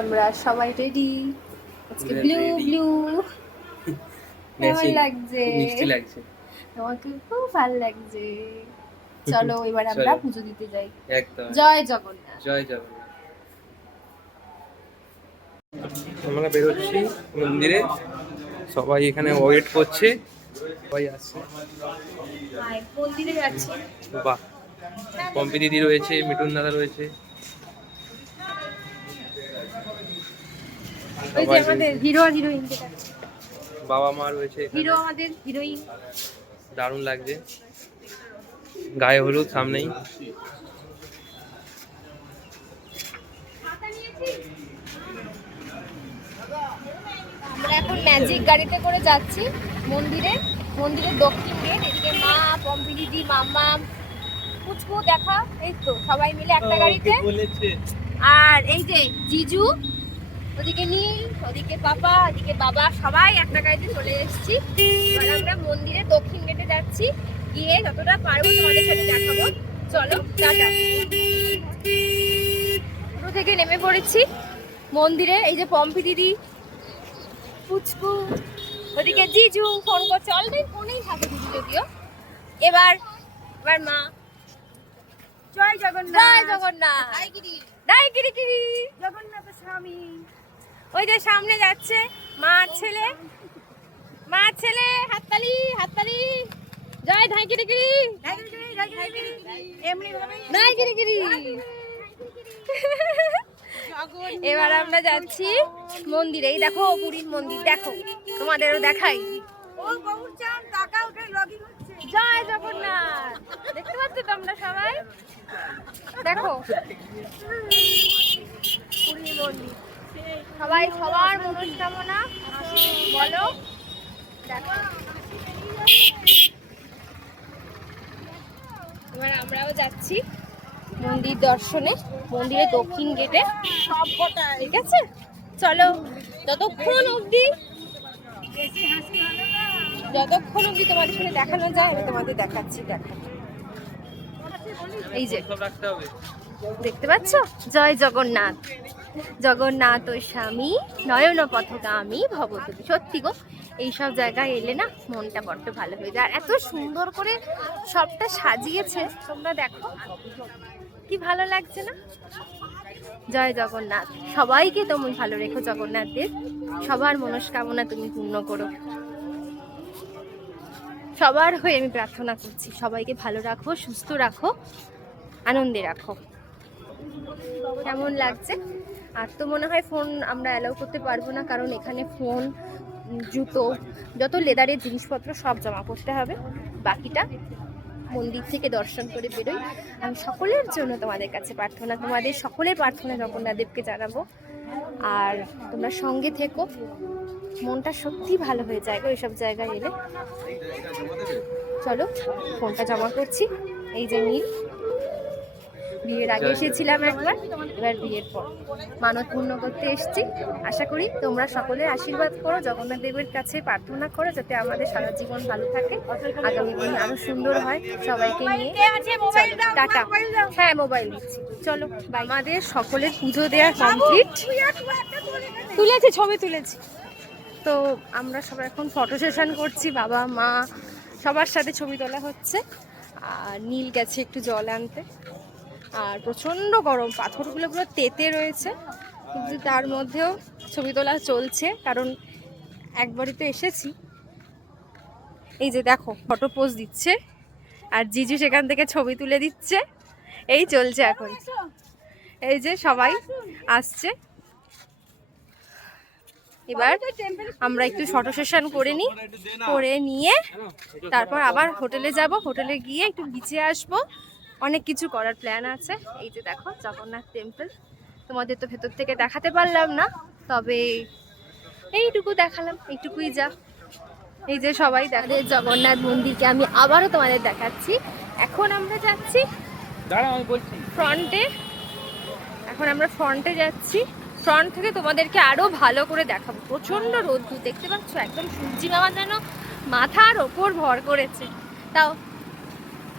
আমরা সবাই রেডি। আজকে ব্লু ব্লু কেমন লাগছে? মিষ্টি লাগছে। আমাকে খুব ভালো লাগছে। চলো এবার আমরা পুজো দিতে যাই। একদম জয় জগন্নাথ। জয় জগন্নাথ। আমরা বেরোচ্ছি মন্দিরে, সবাই এখানে ওয়েট করছে, সবাই আসছে। মন্দিরে যাচ্ছি। বাহ, পম্পি দিদি রয়েছে, মিঠুন দাদা রয়েছে, ওই যে আমাদের হিরো আর হিরোইন, বাবা মা রয়েছে, হিরো আমাদের হিরোইন। দারুণ লাগছে। গায়ে হলুদ সামনেই। আমরা এখন ম্যাজিক গাড়িতে করে যাচ্ছি মন্দিরে। মন্দিরের দক্ষিণ গেট। এদিকে মা, পম্পি দিদি, মাম্মা, পুচকু দেখা, এই তো সবাই মিলে একটা গাড়িতে। আর এই যে জিজু, ওদিকে নীল, ওদিকে পাপা, ওদিকে বাবা, সবাই একটা গাড়িতে চলে এসেছি। এবার আমরা মন্দিরের দক্ষিণ গেটে যাচ্ছি, গিয়ে যতটা পারবো তোমাদের সাথে দেখাবো। চলো টাটা। পুরো থেকে নেমে পড়েছি মন্দিরে। এই যে পম্পি দিদি, পুচকু, ওদিকে জিজু ফোন করছে, অলরেডি ফোনেই থাকে জিজু যদিও। এবার এবার মা। জয় জগন্নাথ। জয় জগন্নাথ। জয় গিরি জগন্নাথ স্বামী। ওই যে সামনে যাচ্ছে মা আর ছেলে, মা আর ছেলে, হাততালি হাততালি। জয় ধাই গিরি গিরি, ধাই গিরি গিরি। এবার আমরা যাচ্ছি মন্দিরে। এই দেখো পুরীর মন্দির, দেখো তোমাদেরও দেখাই। জয় জগন্নাথ। দেখতে পাচ্ছ তোমরা সবাই? দেখো পুরীর মন্দির। সবাই সবার মনস্কামনা বলো। দেখো এবার আমরাও যাচ্ছি মন্দির দর্শনে, মন্দিরের দক্ষিণ গেটে। ঠিক আছে, চলো। যতক্ষণ অবধি তোমাদের সাথে দেখানো যায় আমি তোমাদের দেখাচ্ছি। দেখো এই যে দেখতে পাচ্ছ, জয় জগন্নাথ। জগন্নাথ ও স্বামী নয়ন পথগামী ভবতী। সত্যি গো, এইসব জায়গায় এলে না মনটা বড্ড ভালো হয়ে যায়। আর এত সুন্দর করে সবটা সাজিয়েছে, তোমরা দেখো কি ভালো লাগছে না? জয় জগন্নাথ। সবাইকে তুমি ভালো রেখো জগন্নাথ দেব, সবার মনস্কামনা তুমি পূর্ণ করো। সবার হয়ে আমি প্রার্থনা করছি, সবাইকে ভালো রাখো, সুস্থ রাখো, আনন্দে রাখো। কেমন লাগছে? আর তো মনে হয় ফোন আমরা অ্যালাউ করতে পারবো না, কারণ এখানে ফোন, জুতো, যত লেদারের জিনিসপত্র সব জমা করতে হবে। বাকিটা মন্দির থেকে দর্শন করে বেরোই। আমি সকলের জন্য তোমাদের কাছে প্রার্থনা, তোমাদের সকলের প্রার্থনা জগন্নাথ দেবকে জানাবো। আর তোমরা সঙ্গে থেকো, মনটা সত্যি ভালো হয়ে যায় গো এইসব জায়গায় এলে। চলো ফোনটা জমা করছি। এই যে নীল, বিয়ের আগে এসেছিলাম একবার, এবার বিয়ের পর মানত পূর্ণ করতে এসেছি। আশা করি তোমরা সকলের আশীর্বাদ করো, জগন্নাথ দেবের কাছে প্রার্থনা করো যাতে আমাদের সারা জীবন ভালো থাকে, আগামী দিন আরো সুন্দর হয়। সবাইকে নিয়ে টাটা। হ্যাঁ মোবাইল দিচ্ছি, চলো বাই। আমাদের সকলের পুজো দেওয়া কমপ্লিট, তুলেছি, ছবি তুলেছি। তো আমরা সবাই এখন ফটো সেশন করছি, বাবা মা সবার সাথে ছবি তোলা হচ্ছে। আর নীল গেছে একটু জল আনতে। আর প্রচণ্ড গরম, পাথরগুলো পুরো তেতে রয়েছে, কিন্তু তার মধ্যেও ছবি তোলা চলছে, কারণ একবারই তো এসেছি। এই যে দেখো ফটো পোজ দিচ্ছে, আর জিজু সেখান থেকে ছবি তুলে দিচ্ছে। এই চলছে এখন, এই যে সবাই আসছে। এবার আমরা একটু ফটো সেশন করে নিই, করে নিয়ে তারপর আবার হোটেলে যাব। হোটেলে গিয়ে একটু বিচে আসবো, অনেক কিছু করার প্ল্যান আছে। এই যে দেখো জগন্নাথ টেম্পল, তোমাদের তো ভেতর থেকে দেখাতে পারলাম না, তবে এইটুকু দেখালাম, এইটুকুই যা। এই যে সবাই দেখো জগন্নাথ মন্দিরকে আমি আবারও তোমাদের দেখাচ্ছি। এখন আমরা যাচ্ছি ফ্রন্টে, এখন আমরা ফ্রন্টে যাচ্ছি। ফ্রন্ট থেকে তোমাদেরকে আরো ভালো করে দেখাবো। প্রচন্ড রোদ্দুর, দেখতে পাচ্ছ একদম সূর্যি মামা যেন মাথার ওপর ভর করেছে। তাও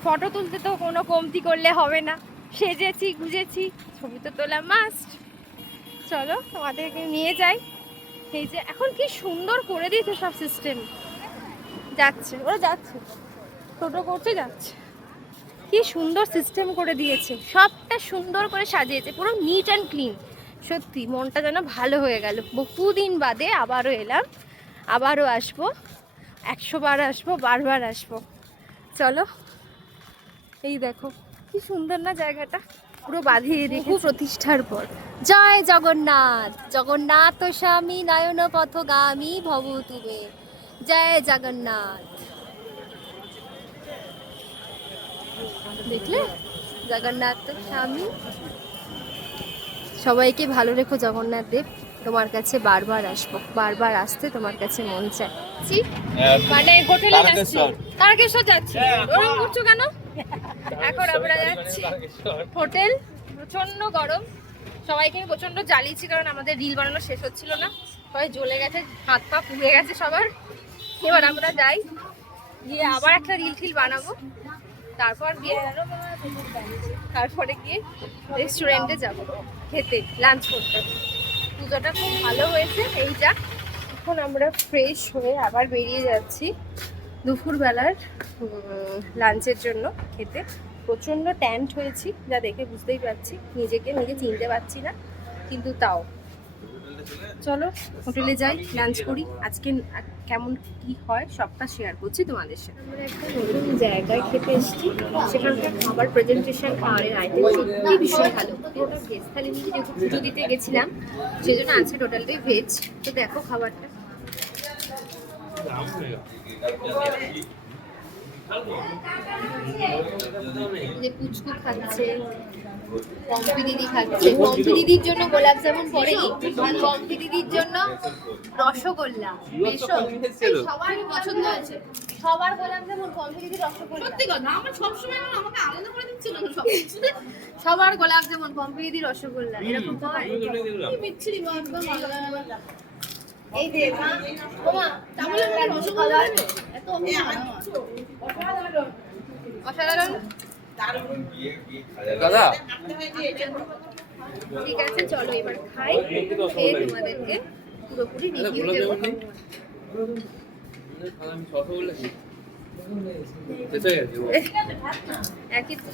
ফটো তুলতে তো কোনো কমতি করলে হবে না, সেজেছি গুজেছি, ছবি তো তোলা মাস্ট। চলো তোমাদেরকে নিয়ে যাই। এই যে এখন কি সুন্দর করে দিয়েছে সব সিস্টেম। যাচ্ছে, ওরা যাচ্ছে, টোটো করতে যাচ্ছে। কি সুন্দর সিস্টেম করে দিয়েছে, সবটা সুন্দর করে সাজিয়েছে, পুরো নিট অ্যান্ড ক্লিন। সত্যি মনটা যেন ভালো হয়ে গেল। বহুদিন বাদে আবারও এলাম, আবারও আসবো, 100 বার আসবো, বারবার আসবো। চলো, এই দেখো কি সুন্দর না জায়গাটা, পুরো বাঁধিয়ে রেখে প্রতিষ্ঠার পর। জয় জগন্নাথ, জগন্নাথ স্বামী নয়ন পথগামী ভব তুমে, জয় জগন্নাথ। দেখলে, জগন্নাথ স্বামী। সবাইকে ভালো রেখো জগন্নাথ দেব, তোমার কাছে বারবার আসবো, বারবার আসতে তোমার কাছে মন চায়। মানে হোটেলে যাচ্ছি, তারকেশ্বর যাচ্ছি। ওরকম করছো কেন? এখন আমরা যাচ্ছি হোটেল। প্রচন্ড গরম, সবাইকে প্রচন্ড জ্বালিয়েছি কারণ আমাদের রিল বানানো শেষ হচ্ছিল না। সবাই জ্বলে গেছে, হাত পা পুড়ে গেছে সবার। এবার আমরা যাই, গিয়ে আবার একটা রিল টিল বানাবো, তারপর গিয়ে তারপরে গিয়ে রেস্টুরেন্টে যাব খেতে, লাঞ্চ করতে। পুজোটা খুব ভালো হয়েছে। এই যা এখন আমরা ফ্রেশ হয়ে আবার বেরিয়ে যাচ্ছি দুপুরবেলার লাঞ্চের জন্য খেতে। প্রচণ্ড ট্যান্ট হয়েছি, যা দেখে বুঝতেই পারছি, নিজেকে নিজে চিনতে পারছি না, কিন্তু তাও চলো হোটেলে যাই, লাঞ্চ করি। আজকে কেমন কি হয় সবটা শেয়ার করছি তোমাদের সাথে। আমরা একটা নতুন জায়গায় খেতে এসেছি, সেখানকার খাবার প্রেজেন্টেশন, খাবারের আইটেম সত্যি ভীষণ ভালো। পুরোটা ভেজ থালি নিয়ে যেহেতু পুজো দিতে গেছিলাম, সেই জন্য আছে টোটালটাই ভেজ। তো দেখো খাবারটা, যে পুচকু খাচ্ছে, পম্পি দিদি খাচ্ছে। পম্পি দিদির জন্য গোলাপ জামুন পড়েনি, পম্পি দিদির জন্য রসগোল্লা। সবার পছন্দ হয়েছে, সবার গোলাপ জামুন, পম্পি দিদির রসগোল্লা। সত্যি কথা, আমার সবসময় আমাকে আলাদা করে দিচ্ছিল না সব। সবার গোলাপ জামুন, পম্পি দিদির রসগোল্লা, এরকম হয়? বিচ্ছিরি একদম আলাদা। এই যে ওমা, তাহলে রসগোল্লা এত অসাধারণ। দাদা ঠিক আছে, চলো এবার খাই, খেয়ে তোমাদেরকে পুরোপুরি রিভিউ দেবো। একই তো।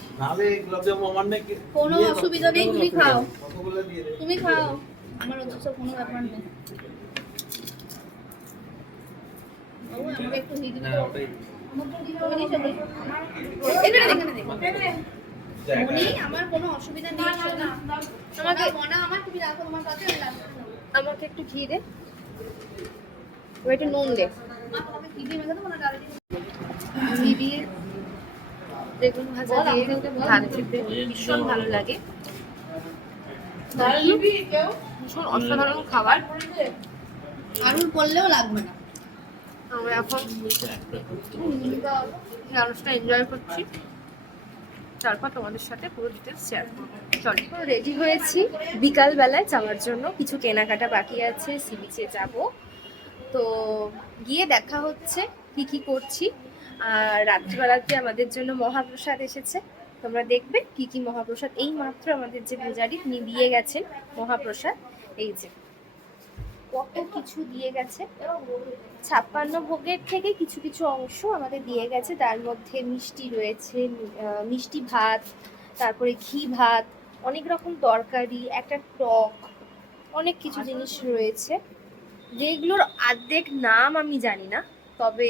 কোনো অসুবিধা নেই, তুমি খাও, তুমি খাও, আমার অথচ কোনো ব্যাপার নেই। একটু রিভিউ দাও। আমার কোনো অসুবিধা নেই, আমাকে আমার তুমি রাখো তোমার কাছে। আমাকে একটু ঘি দে, একটু নুন দে, ঘি দিয়ে বেগুন ভাজা দিয়ে ভাত খেতে ভীষণ ভালো লাগে। ভীষণ অসাধারণ খাবার, আলুর পড়লেও লাগবে না। আমরা এখন লাঞ্চটা এনজয় করছি, তারপর তোমাদের সাথে পুরো ডিটেলস শেয়ার করবো। চলো, রেডি হয়েছি বিকালবেলায় যাওয়ার জন্য, কিছু কেনাকাটা বাকি আছে, সি বিচে যাবো। তো গিয়ে দেখা হচ্ছে কি কি করছি। আর রাত্রিবেলাতে আমাদের জন্য মহাপ্রসাদ এসেছে, তোমরা দেখবে কি কি মহাপ্রসাদ। এই মাত্র আমাদের যে পূজারি তিনি দিয়ে গেছেন মহাপ্রসাদ, এই যে কত কিছু দিয়ে গেছে। 56 ভোগের থেকে কিছু কিছু অংশ আমাদের দিয়ে গেছে, তার মধ্যে মিষ্টি রয়েছে, মিষ্টি ভাত, তারপরে ঘি ভাত, অনেক রকম তরকারি, একটা টক, অনেক কিছু জিনিস রয়েছে যেগুলোর অর্ধেক নাম আমি জানি না। তবে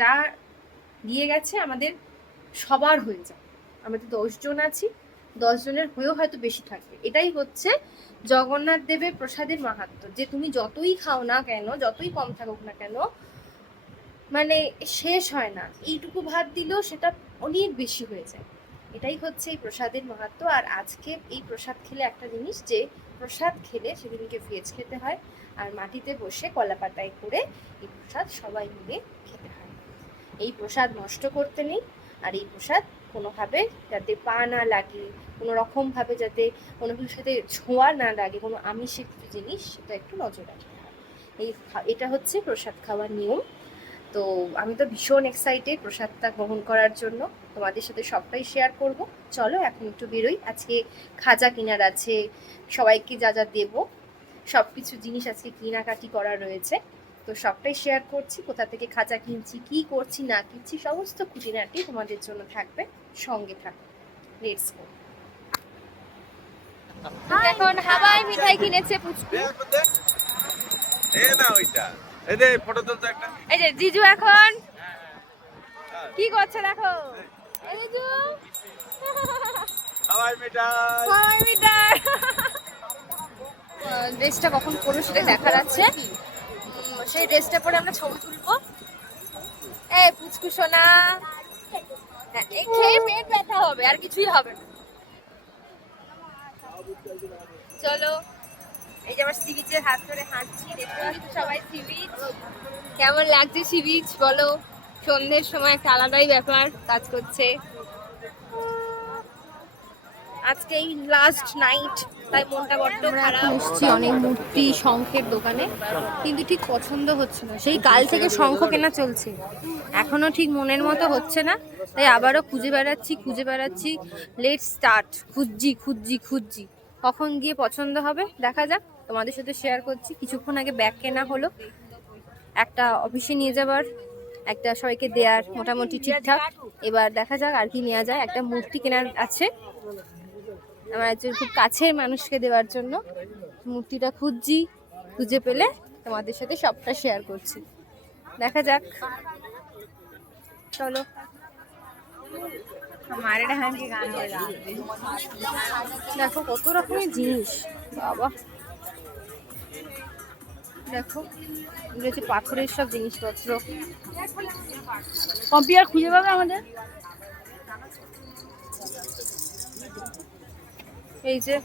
যা দিয়ে গেছে আমাদের সবার হয়ে যায়। আমাদের 10 জন আছি, 10 জনের হয়েও হয়তো বেশি থাকবে। এটাই হচ্ছে জগন্নাথ দেবের প্রসাদের মাহাত্ম্য, যে তুমি যতই খাও না কেন, যতই কম থাকুক না কেন, মানে শেষ হয় না। এইটুকু ভাত দিলেও সেটা অনেক বেশি হয়ে যায়। এটাই হচ্ছে এই প্রসাদের মাহাত্ম্য। আর আজকে এই প্রসাদ খেলে একটা জিনিস, যে প্রসাদ খেলে সেদিনকে ভেজ খেতে হয়, আর মাটিতে বসে কলা পাতায় করে এই প্রসাদ সবাই মিলে খেতে হয়। এই প্রসাদ নষ্ট করতে নেই, আর এই প্রসাদ কোনোভাবে যাতে পা না লাগে, কোনো রকমভাবে যাতে কোনো কিছুর সাথে ছোঁয়া না লাগে, কোনো আমিষের কিছু জিনিস, সেটা একটু নজর রাখতে হয়। এটা হচ্ছে প্রসাদ খাওয়ার নিয়ম। তো আমি তো ভীষণ এক্সাইটেড প্রসাদটা গ্রহণ করার জন্য, তোমাদের সাথে সবটাই শেয়ার করব। চলো এখন একটু বেরোই, আজকে খাজা কেনার আছে, সবাইকে যা যা দেবো সব কিছু জিনিস আজকে কেনাকাটি করা রয়েছে। তো সবটাই শেয়ার করছি, কোথা থেকে খাজা কিনছি, কি করছি না কিনছি, সমস্ত খুঁটিনাটি তোমাদের জন্য থাকবে, সঙ্গে থাকবে। Let's go. এখন হাওয়াই মিঠাই কিনেছে পুচকু। এই যে জিজু এখন কি করছে দেখো, এই জিজু হাওয়াই মিঠাই। ড্রেসটা কখন পরবো সেটা দেখার আছে, সেই ড্রেসটা পরে আমরা ছবি তুলবো। এই পুচকু সোনা, এই খেয়ে পেট ব্যথা হবে, আর কিছুই হবে না। চলো, এই যে আমার সি বিচের হাত ধরে হাঁটছি, দেখতে পাচ্ছি সবাই সি বিচ। কেমন লাগছে সি বিচ বলো? সন্ধ্যের সময় একটা আলাদাই ব্যাপার কাজ করছে। আজকে এই লাস্ট নাইট, তাই মনটা বড্ড খারাপ। এসেছি অনেক মূর্তি শঙ্খের দোকানে, কিন্তু ঠিক পছন্দ হচ্ছে না। সেই কাল থেকে শঙ্খ কেনা চলছে, এখনো ঠিক মনের মতো হচ্ছে না, তাই আবারও খুঁজে বেড়াচ্ছি। লেট স্টার্ট, খুঁজছি কখন গিয়ে পছন্দ হবে দেখা যাক, তোমাদের সাথে শেয়ার করছি। কিছুক্ষণ আগে ব্যাগ কেনা হলো, একটা অফিসে নিয়ে যাবার, একটা সবাইকে দেয়ার, মোটামুটি ঠিকঠাক। এবার দেখা যাক আর কি নেওয়া যায়। একটা মূর্তি কেনার আছে আমার একজন খুব কাছের মানুষকে দেওয়ার জন্য, মূর্তিটা খুঁজে পেলে তোমাদের সাথে সবটা শেয়ার করছি, দেখা যাক। চলো। দেখো কত রকমের জিনিস, বাবা দেখো, এগুলো হচ্ছে পাথরের সব জিনিসপত্র। কম্পিউটার খুঁজে পাবে আমাদের। এই যে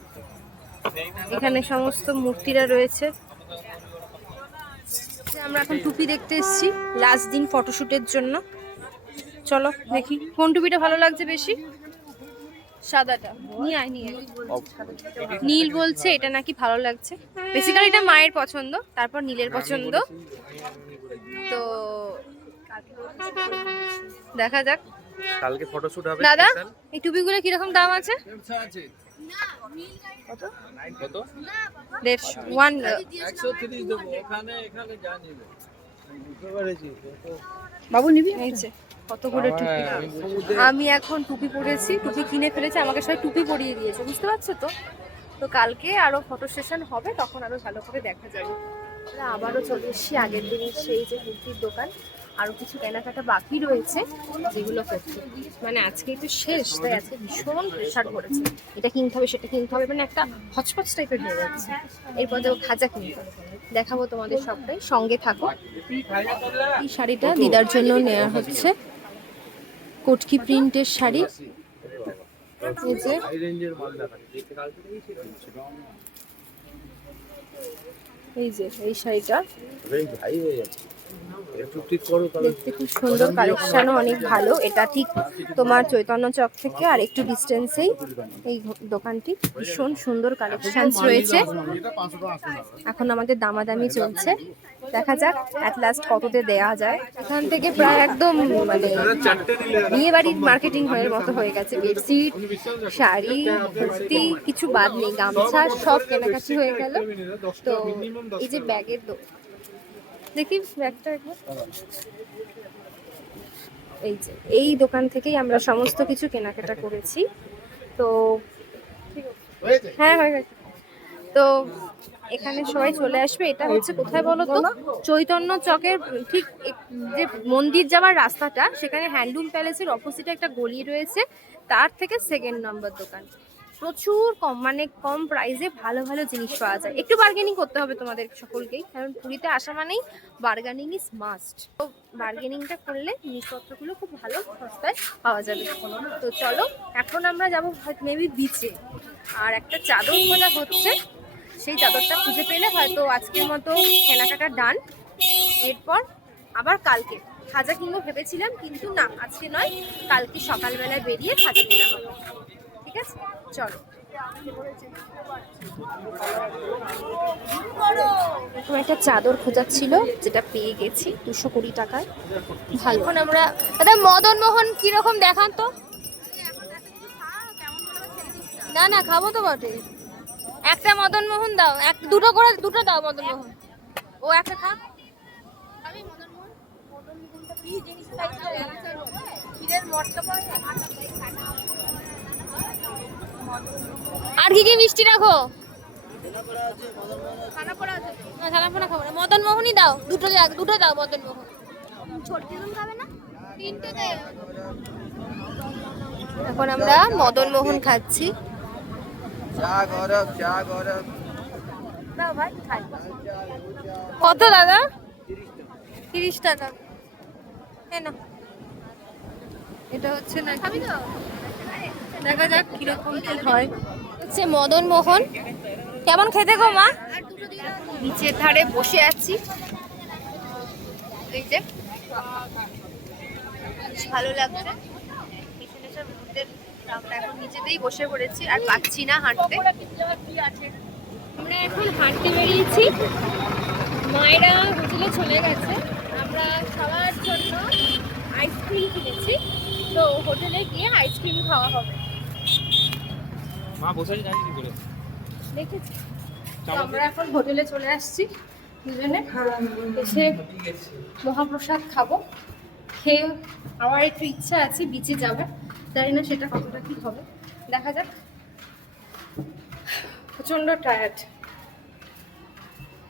এখানে সমস্ত মূর্তিরা রয়েছে। আমরা এখন টুপি দেখতে এসেছি লাস্ট দিন ফটোশুটের জন্য। চলো দেখি কোন টুপিটা ভালো লাগছে বেশি। সাদাটা নিয়ে আয়। নীল বলছে এটা নাকি ভালো লাগছে, বেসিক্যালি এটা মায়ের পছন্দ, তারপর নীলের পছন্দ। তো দেখা যাক, কালকে ফটোশুট হবে। দাদা এই টুপিগুলো কিরকম দাম আছে? কত? 150 বাবু নিবি? এই যে কত করে টুপি। আমি এখন টুপি পরেছি, টুপি কিনে ফেলেছি, আমাকে সবাই টুপি পরিয়ে দিয়েছে, বুঝতে পারছো তো। তো কালকে আরো ফটো সেশন হবে, তখন আরো ভালো করে দেখা যাবে। আবারও চলে এসেছি আগের দিনের সেই যে কুর্তির দোকান, আরো কিছু কেনাকাটা বাকি রয়েছে যেগুলো করতে, মানে আজকেই তো শেষ, তাই আজকে ভীষণ প্রেশার পড়েছে, এটা কিনতে হবে সেটা কিনতে হবে, মানে একটা হচপচ টাইপের হয়ে যাচ্ছে। এরপর যাবো খাজা কিনতে হবে, দেখাবো তোমাদের সবটাই, সঙ্গে থাকো। এই শাড়িটা দিদার জন্য নেওয়া হচ্ছে, কটকি প্রিন্টের শাড়ি। এই যে এই শাড়িটা দেখতে খুব সুন্দর, কালেকশনও অনেক ভালো। এটা ঠিক তোমার চৈতন্য চক থেকে আর একটু ডিস্টেন্সেই এই দোকানটি, ভীষণ সুন্দর কালেকশন রয়েছে। এখন আমাদের দামাদামি চলছে, দেখা যাক অ্যাট লাস্ট কততে দেয়া যায়। এখান থেকে প্রায় একদম মানে বিয়ে বাড়ির মার্কেটিং হয়ে মতো হয়ে গেছে। বেডশিট, শাড়ি, কুর্তি কিছু বাদ নেই, গামছা সব কেনাকাটি হয়ে গেল। তো এই যে ব্যাগের দেখি ব্যাগটা একবার, এই যে এই দোকান থেকেই আমরা সমস্ত কিছু কেনাকাটা করেছি। তো হ্যাঁ হয়ে গেছে। তো এখানে সবাই চলে আসবে। এটা হচ্ছে কোথায় বলো তো, চৈতন্য চকের ঠিক যে মন্দির যাওয়ার রাস্তাটা, সেখানে হ্যান্ডলুম প্যালেসের অপোজিটে একটা গলি রয়েছে, তার থেকে 2nd নম্বর দোকান। প্রচুর কম, মানে কম প্রাইসে ভালো ভালো জিনিস পাওয়া যায়। একটু বার্গেনিং করতে হবে তোমাদের সকলকেই, কারণ পুরীতে আসা মানেই বার্গেনিং ইজ মাস্ট। তো বার্গেনিংটা করলে জিনিসপত্রগুলো খুব ভালো সস্তায় পাওয়া যাবে। তো চলো এখন আমরা যাবো মেবি বিচে, আর একটা চাদর খোঁজা হচ্ছে, সেই চাদরটা খুঁজে পেলে হয়তো আজকের মতো কেনাকাটা ডান। এরপর আবার কালকে খাজা কিনবো ভেবেছিলাম, কিন্তু না আজকে নয়, কালকে সকালবেলায় বেরিয়ে খাজা কেনা হবে। ঠিক আছে, চলো। এরকম একটা চাদর খোঁজাচ্ছিল, যেটা পেয়ে গেছি 220 টাকায়। ভালো। এখন আমরা দাদা মদন মোহন কিরকম দেখান তো। না না, খাবো তো বটে। একটা মদন মোহন দাও, দুটো করে, দুটো দাও মদন মোহন। ও একটা খা। আর কি কি মিষ্টি রাখো? না, ছানাপোনা খাবো না, মদন মোহনই দাও, দুটো দাও মদন মোহন। তিনটে দে। এখন আমরা মদন মোহন খাচ্ছি। দাও ভাই, খাই। কত দাদা? 30 টাকা। কেন? এটা হচ্ছে না, খাবি তো? দেখা যাক কিরকম কি হয়। হচ্ছে মদন মোহন। কেমন খেতে গো মা? নিচের ধারে বসে আছি, এই যে বেশ ভালো লাগছে। আমরা এখন নিচেতেই বসে পড়েছি, আর পাচ্ছি না হাঁটতে। আমরা এখন হাঁটতে বেরিয়েছি, মায়েরা হোটেলে চলে গেছে। আমরা সবার জন্য আইসক্রিম কিনেছি, তো হোটেলে গিয়ে আইসক্রিম খাওয়া হবে। মা বসে আছে জানি কি করে। দেখেছি। তো আমরা এখন হোটেলে চলে আসছি দুজনে, এসে মহাপ্রসাদ খাবো। খেয়ে আমার একটু ইচ্ছা আছে বিচে যাবার, জানি না সেটা কতটা কি হবে, দেখা যাক। প্রচন্ড টায়ার্ড।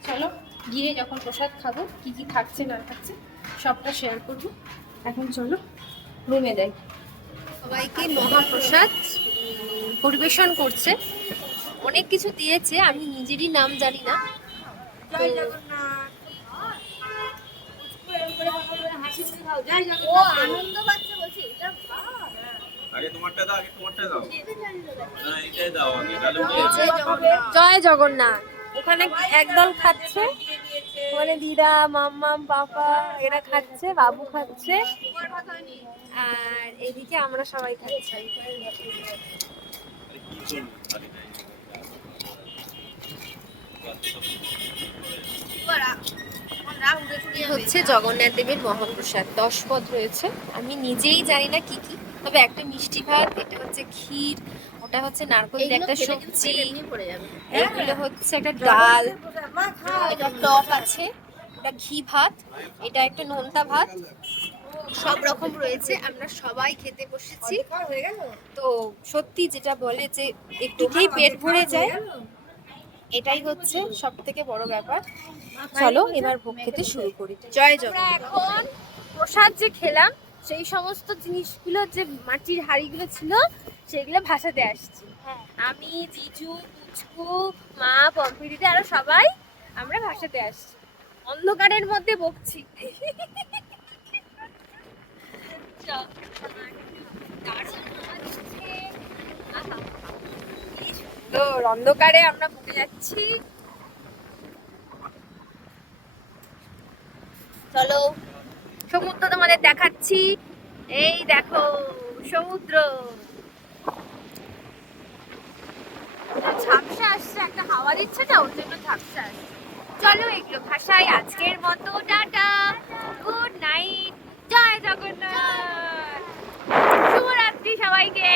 চলো গিয়ে যখন প্রসাদ খাবো, কি কি থাকছে না থাকছে সবটা শেয়ার করবো। এখন চলো রুমে যাই। সবাইকে মহাপ্রসাদ পরিবেশন করছে, অনেক কিছু দিয়েছে, আমি নিজেরই নাম জানি না। ও আনন্দ পাচ্ছে বলছি। জয় জগন্নাথ। ওখানে একদল খাচ্ছে, মানে দিদা, মাম্মাম, পাপা এরা খাচ্ছে, বাবু খাচ্ছে, আর এদিকে আমরা সবাই খাচ্ছি। হচ্ছে জগন্নাথ দেবের মহাপ্রসাদ, 10 পদ রয়েছে। আমি নিজেই জানি না কি কি, তবে একটা মিষ্টি ভাত, এটা হচ্ছে ক্ষীর, ওটা হচ্ছে নারকেল দিয়ে একটা সবজি, এগুলো হচ্ছে একটা ডাল, এটা টক আছে, এটা ঘি ভাত, এটা একটা নোনতা ভাত, সব রকম রয়েছে। আমরা সবাই খেতে বসেছি। তো সত্যি যেটা বলে যে একটু খেয়েই পেট ভরে যায়, এটাই হচ্ছে সব থেকে বড় ব্যাপার। চলো এবার ভোগ খেতে শুরু করি। জয় জগন্নাথ। এখন প্রসাদ যে খেলাম, সেই সমস্ত জিনিসগুলো যে মাটির হাঁড়িগুলো ছিল, সেগুলো ভাসাতে আসছি। আমি, জিজু, পুচকু, মা, পম্পিদিদি, আরো সবাই আমরা ভাসাতে আসছি। অন্ধকারের মধ্যে বকছি। তো অন্ধকারে আমরা বকে যাচ্ছি। চলো সমুদ্র তোমাদের দেখাচ্ছি, এই দেখো সমুদ্র। ঝাপসা আসছে, একটা হাওয়া দিচ্ছে না, ওর জন্য ঝাপসা আসছে। চলো এগুলো ভাষায় আজকের মতো টাটা, গুড নাইট, জয় জগন্নাথ, শুভরাত্রি সবাইকে।